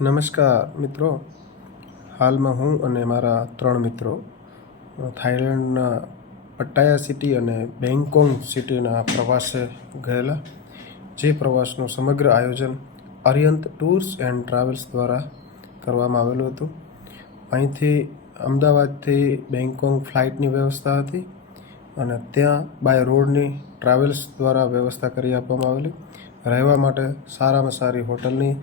નમસ્કાર મિત્રો, હાલમાં હું અને મારા 3 મિત્રો થાઈલેન્ડના પટ્ટાયા સિટી અને બેંગકોક સિટીના પ્રવાસે ગયેલા. જે પ્રવાસનું સમગ્ર આયોજન અરિયંત ટૂર્સ એન્ડ ટ્રાવેલ્સ દ્વારા કરવામાં આવેલું હતું. અહીંથી અમદાવાદથી બેંગકોક ફ્લાઇટની વ્યવસ્થા હતી અને ત્યાં બાય રોડની ટ્રાવેલ્સ દ્વારા વ્યવસ્થા કરી આપવામાં આવેલી. રહેવા માટે સારામાં સારી હોટલની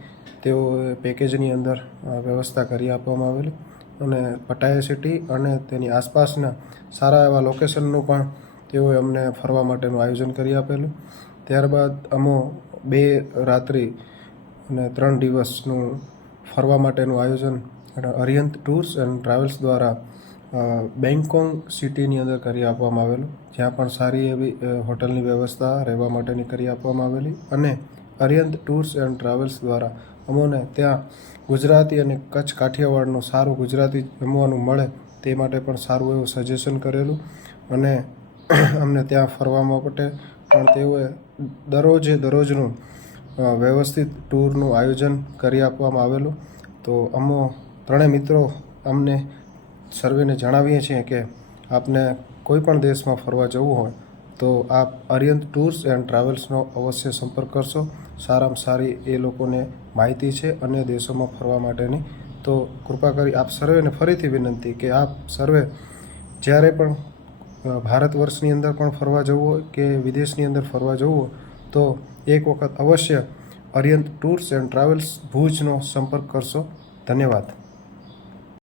તેઓએ પેકેજની અંદર વ્યવસ્થા કરી આપવામાં આવેલી અને પટ્ટાયા સિટી અને તેની આસપાસના સારા એવા લોકેશનનું પણ તેઓએ અમને ફરવા માટેનું આયોજન કરી આપેલું. ત્યારબાદ અમો 2 રાત્રિ અને 3 દિવસનું ફરવા માટેનું આયોજન અરિયંત ટૂર્સ એન્ડ ટ્રાવેલ્સ દ્વારા બેંગકોક સિટીની અંદર કરી આપવામાં આવેલું, જ્યાં પણ સારી એવી હોટલની વ્યવસ્થા રહેવા માટેની કરી આપવામાં આવેલી. અને અરિયંત ટૂર્સ એન્ડ ટ્રાવેલ્સ દ્વારા અમોને ત્યાં ગુજરાતી અને કચ્છ કાઠિયાવાડનું સારું ગુજરાતી જમવાનું મળે તે માટે પણ સારું એવું સજેશન કરેલું. અને અમને ત્યાં ફરવા માટે પણ તેઓએ દરરોજનું વ્યવસ્થિત ટૂરનું આયોજન કરી આપવામાં આવેલું. તો અમો 3 મિત્રો અમને સર્વેને જણાવીએ છીએ કે આપને કોઈ પણ દેશમાં ફરવા જવું હોય તો આપ અરિયંત ટૂર્સ એન્ડ ટ્રાવેલ્સનો અવશ્ય સંપર્ક કરશો. સારામાં સારી એ લોકોને માહિતી છે અન્ય દેશોમાં ફરવા માટેની. તો કૃપા કરી આપ સર્વેને ફરીથી વિનંતી કે આપ સર્વે જ્યારે પણ ભારત વર્ષની અંદર પણ ફરવા જવું હોય કે વિદેશની અંદર ફરવા જવું હોય તો એક વખત અવશ્ય અરિયંત ટૂર્સ એન્ડ ટ્રાવેલ્સ ભુજનો સંપર્ક કરશો. ધન્યવાદ.